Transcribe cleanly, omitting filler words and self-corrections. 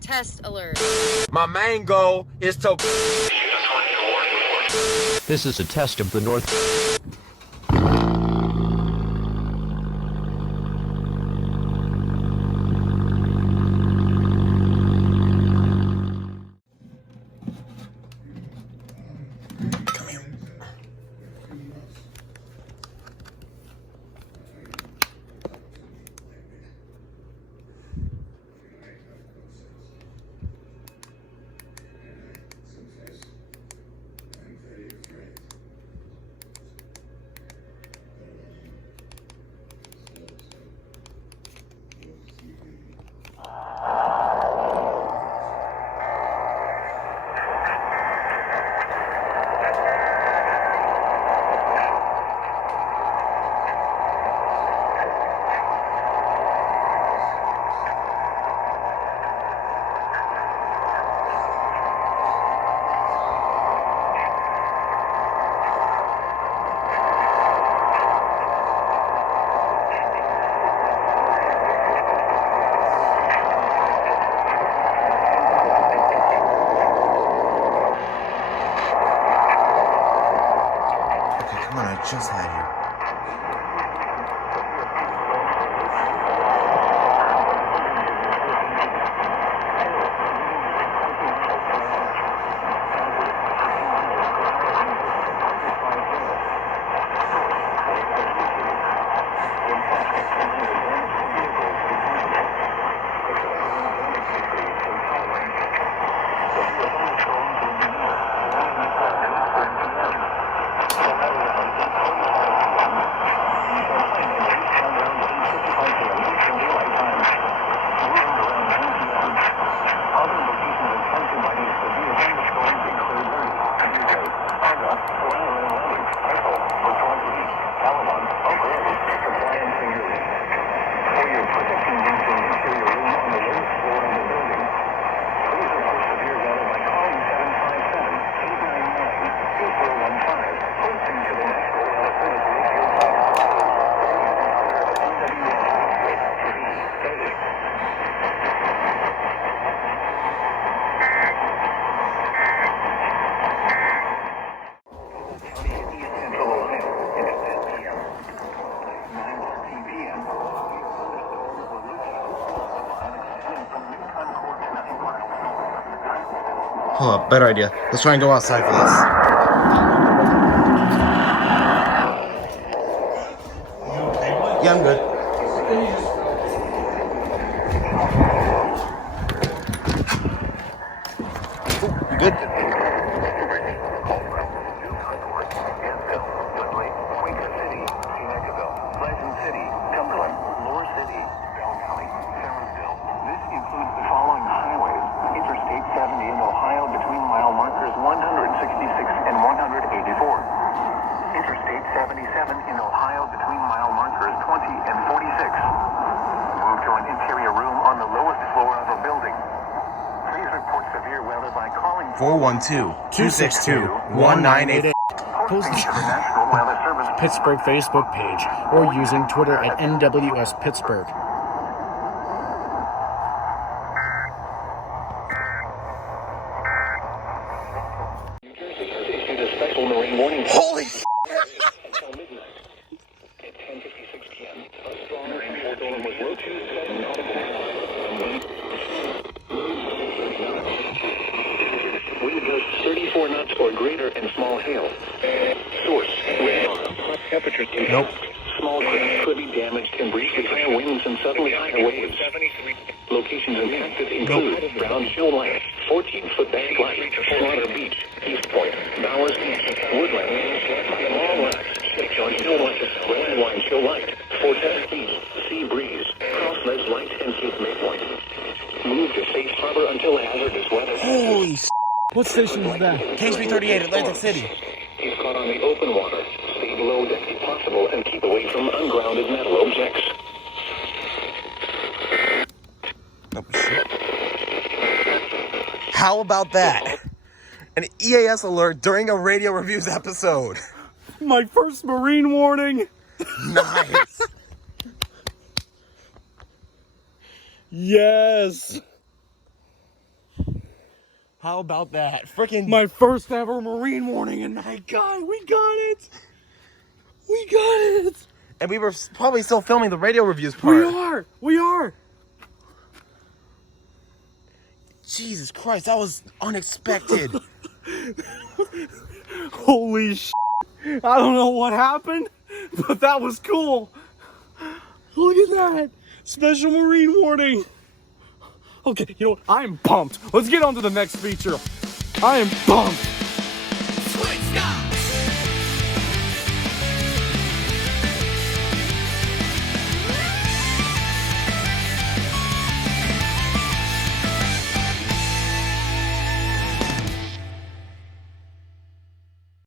Test alert. My main goal is to... This is a test of the North. Come on, I just had you. Hold up, better idea. Let's try and go outside for this. Yeah, I'm good. Oh, you good? And 46. Move to an interior room on the lowest floor of a building. Please report severe weather by calling 412-262-1988. Posting to the National Weather Service Pittsburgh Facebook page or using Twitter at NWS Pittsburgh. Holy Wind gusts 34 knots or greater and small hail. Source, wind. Temperatures. Nope. Small craft could be damaged and briefly higher winds and suddenly higher waves. Locations impacted include Brown Show Light, 14-foot bank light, Slaughter Beach, East Point, Bowers Beach, Woodland, Small Rocks, John Show Light, Red Wine Show Light, Fortest Beach, Sea Breeze, Cross Ledge Light, and Cape May Point. Move to Safe Harbor until hazardous weather. Holy What station is that? KSB 38, Atlantic City. If caught on the open water, stay below deck if possible and keep away from ungrounded metal objects. How about that? An EAS alert during a radio reviews episode. My first marine warning. Nice. Yes. How about that? Freaking My first ever Marine warning, and my God, we got it. We got it. And we were probably still filming the radio reviews part. We are. Jesus Christ, that was unexpected. Holy shit. I don't know what happened, but that was cool. Look at that. Special Marine warning. Okay, you know what? I am pumped. Let's get on to the next feature. I am pumped.